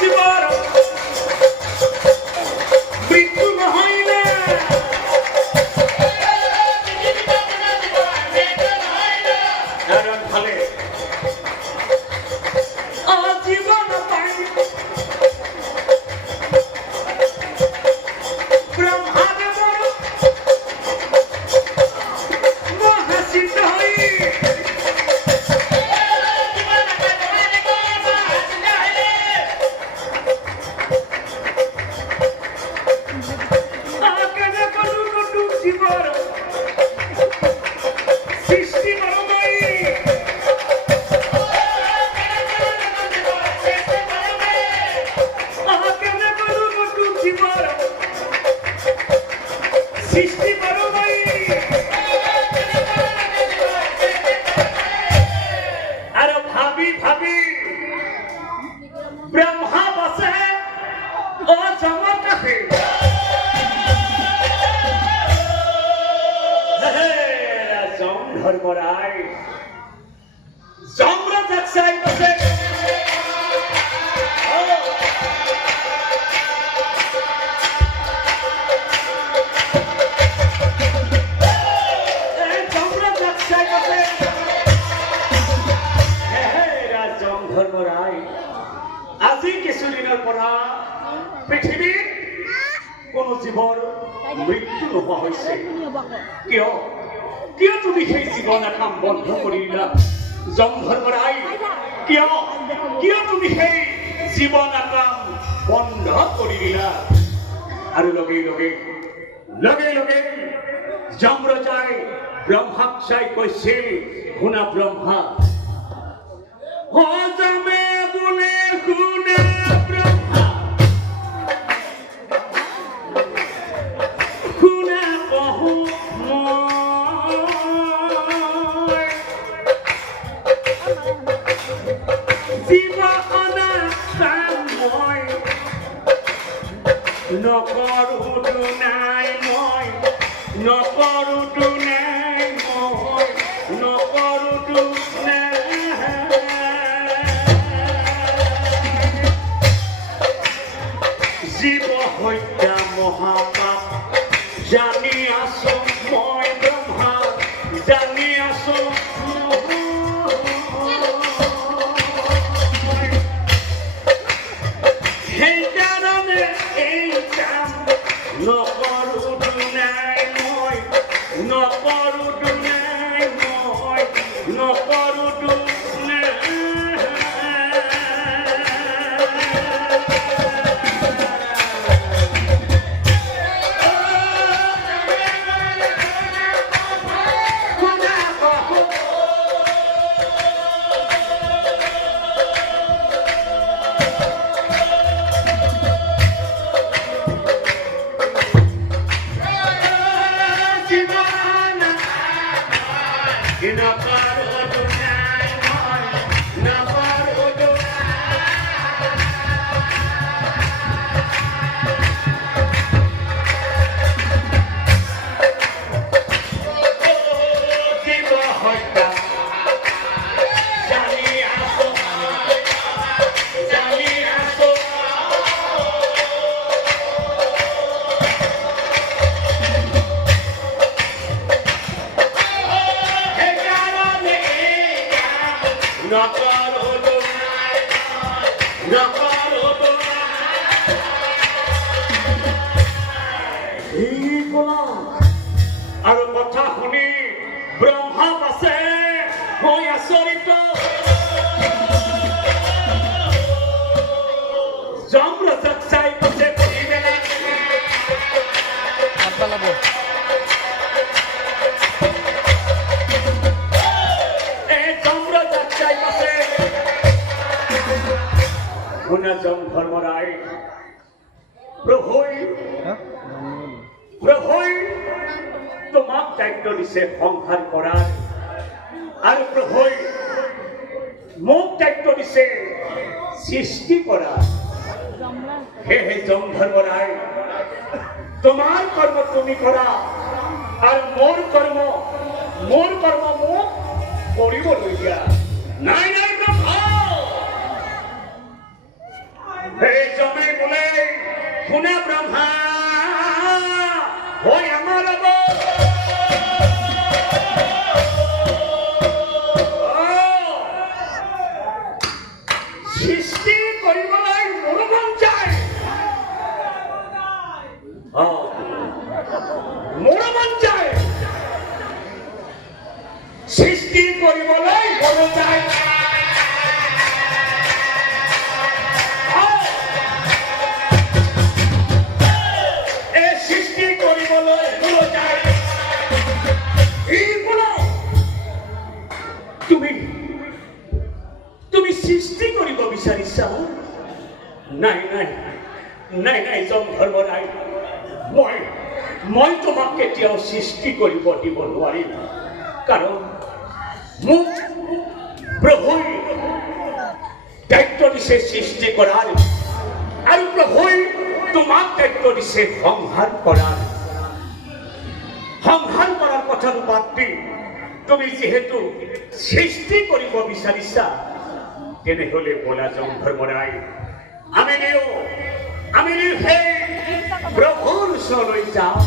জীবন মৃত্যু নহইলে ভালে জীবন পাই ব্রহ্মাদেবর মহাসিদ্ধ হই ब्रह्मा बसे ओ जमत है जम धर्मराय जम्र जक्षाई बसे जम्र जक्षाई बसे जम धर्मराय আজি কিছুদিনৰ পৰা পৃথিৱীত কোনো জীৱৰ মৃত্যু নোহোৱা হৈছে কিয় কিয় তুমি সেই জীৱন কাম বন্ধ কৰি দিলা জম ধৰ্মৰায় কিয় কিয় তুমি সেই জীৱন কাম বন্ধ কৰি দিলা আৰু লগে লগে যমৰাজাই ব্ৰহ্মাক চাই কৈছিল শুনা ব্ৰহ্মা ও জমে বোলে শুনা ব্ৰহ্মা শুনা কহো জীৱনা মই নকৰোঁ নাই মই নকৰোঁ নাই মই নকৰোঁ জীৱ হত্যা মহাপাপ জানি আছো মই ব্ৰহ্মা জানি আছো সেইকাৰণে এই কাম নকৰোঁ নাই মই নকৰোঁ নাই মই নকৰোঁ আৰু কথা শুনি ব্ৰহ্মা আছে মই আচৰিত যমৰাজক চাই আছে শুনা জম ধৰ্মৰায় প্ৰভুই তোমাক দায়িত্ব দিছে সংহাৰ কৰাৰ আৰু প্ৰভুই মোক দায়িত্ব দিছে সৃষ্টি কৰাৰ সেয়েহে জম ধৰ্মৰায় তোমাৰ কৰ্ম তুমি কৰা আৰু মোৰ কৰ্ম মোক কৰিবলৈ দিয়া নাই নাই এই জমে বলে শুনে ব্ৰহ্মা হয় আমাৰ সৃষ্টি কৰিবলৈ মোৰ মন যায় মোৰ মন যায় সৃষ্টি কৰিবলৈ মন যায় তুমি সৃষ্টি কৰিব বিচাৰিছা নাই নাই নাই নাই জন ধৰ্মৰায় মই তোমাক কেতিয়াও সৃষ্টি কৰিব দিব নোৱাৰিম কাৰণ মোক প্ৰভুই দায়িত্ব দিছে সৃষ্টি কৰাৰ আৰু প্ৰভুই তোমাক দায়িত্ব দিছে সংহাৰ কৰাৰ কথাটো বাদ দি তুমি যিহেতু সৃষ্টি কৰিব বিচাৰিছা তেনেহলে বলা জন ধৰ্মৰায় আমি সেই প্ৰভুৰ ওচৰলৈ যাওঁ